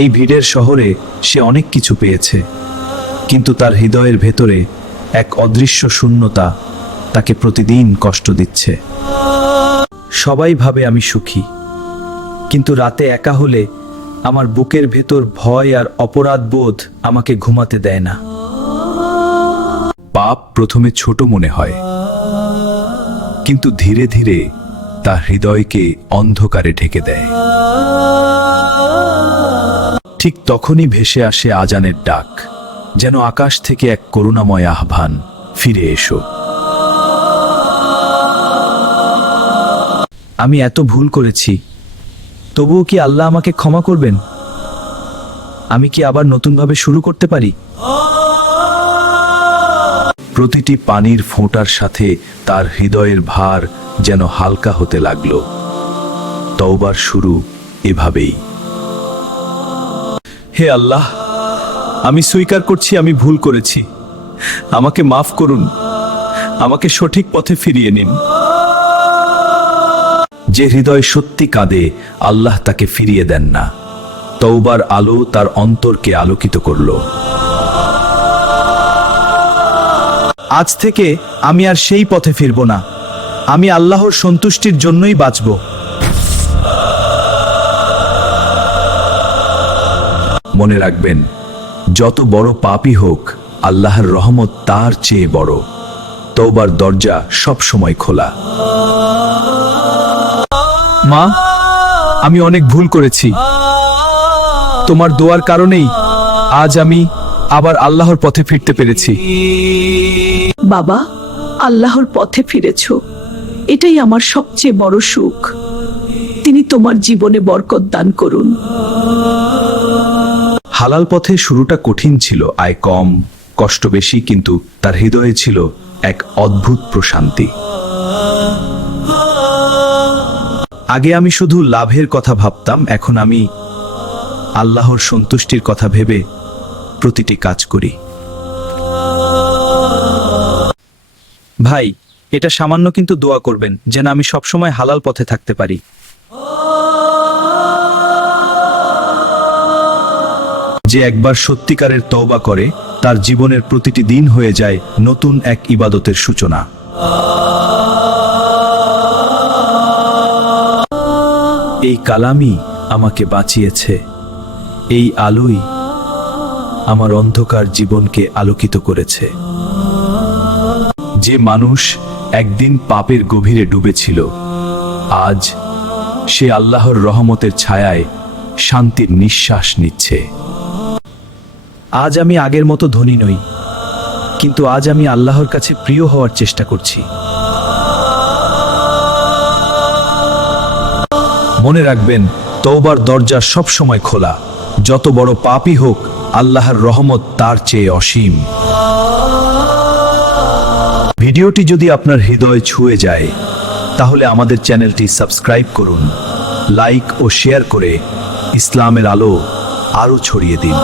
এই ভিড়ের শহরে সে অনেক কিছু পেয়েছে, কিন্তু তার হৃদয়ের ভেতরে এক অদৃশ্য শূন্যতা তাকে প্রতিদিন কষ্ট দিচ্ছে। সবাই ভাবে আমি সুখী, কিন্তু রাতে একা হলে আমার বুকের ভেতর ভয় আর অপরাধ বোধ আমাকে ঘুমাতে দেয় না। পাপ প্রথমে ছোট মনে হয়, কিন্তু ধীরে ধীরে তার হৃদয়কে অন্ধকারে ঢেকে দেয়। ঠিক তখনই ভেসে আসে আজানের ডাক, যেন আকাশ থেকে এক করুণাময় আহ্বান, ফিরে এসো। আমি এত ভুল করেছি, তবুও কি আল্লাহ আমাকে ক্ষমা করবেন? আমি কি আবার নতুনভাবে শুরু করতে পারি? প্রতিটি পানির ফোঁটার সাথে তার হৃদয়ের ভার যেন হালকা হতে লাগলো। তওবার শুরু এভাবেই। হে আল্লাহ, আমি স্বীকার করছি আমি ভুল করেছি, আমাকে মাফ করুন, আমাকে সঠিক পথে ফিরিয়ে নিন। যে হৃদয় সত্যি কাঁদে, আল্লাহ তাকে ফিরিয়ে দেন না। তওবার আলো তার অন্তরকে আলোকিত করল। আজ থেকে আমি আর সেই পথে ফিরব না, আমি আল্লাহর সন্তুষ্টির জন্যই বাঁচব। মনে রাখবেন, যত বড় পাপই হোক, আল্লাহর রহমত তার চেয়ে বড়। তওবার দরজা সব সময় খোলা। মা, আমি অনেক ভুল করেছি, তোমার দোয়ার কারণেই আজ আমি আবার আল্লাহর পথে ফিরতে পেরেছি। বাবা, আল্লাহর পথে ফিরেছো, এটাই আমার সবচেয়ে বড় সুখ। তিনি তোমার জীবনে বরকত দান করুন। হালাল পথে শুরুটা কঠিন ছিল, আয় কম, কষ্ট বেশি, কিন্তু তার হৃদয়ে ছিল এক অদ্ভুত প্রশান্তি। আগে আমি শুধু লাভের কথা ভাবতাম, এখন আমি আল্লাহর সন্তুষ্টির কথা ভেবে প্রতিটি কাজ করি। ভাই, এটা সামান্য, কিন্তু দোয়া করবেন যেন আমি সবসময় হালাল পথে থাকতে পারি। যে একবার সত্যিকারের তওবা করে, তার জীবনের প্রতিটি দিন হয়ে যায় নতুন এক ইবাদতের সূচনা। এই কালামই আমাকে বাঁচিয়েছে, এই আলোই আমার অন্ধকার জীবনকে আলোকিত করেছে। যে মানুষ একদিন পাপের গভীরে ডুবেছিল, আজ সে আল্লাহর রহমতের ছায়ায় শান্তির নিঃশ্বাস নিচ্ছে। আজ আমি আগের মতো ধনী নই, কিন্তু আজ আমি আল্লাহর কাছে প্রিয় হওয়ার চেষ্টা করছি। মনে রাখবেন, তওবার দরজা সব সময় খোলা। যত বড় পাপই হোক, আল্লাহর রহমত তার চেয়ে অসীম। ভিডিওটি যদি আপনার হৃদয় ছুঁয়ে যায়, তাহলে আমাদের চ্যানেলটি সাবস্ক্রাইব করুন, লাইক ও শেয়ার করে ইসলামের আলো আরো ছড়িয়ে দিন।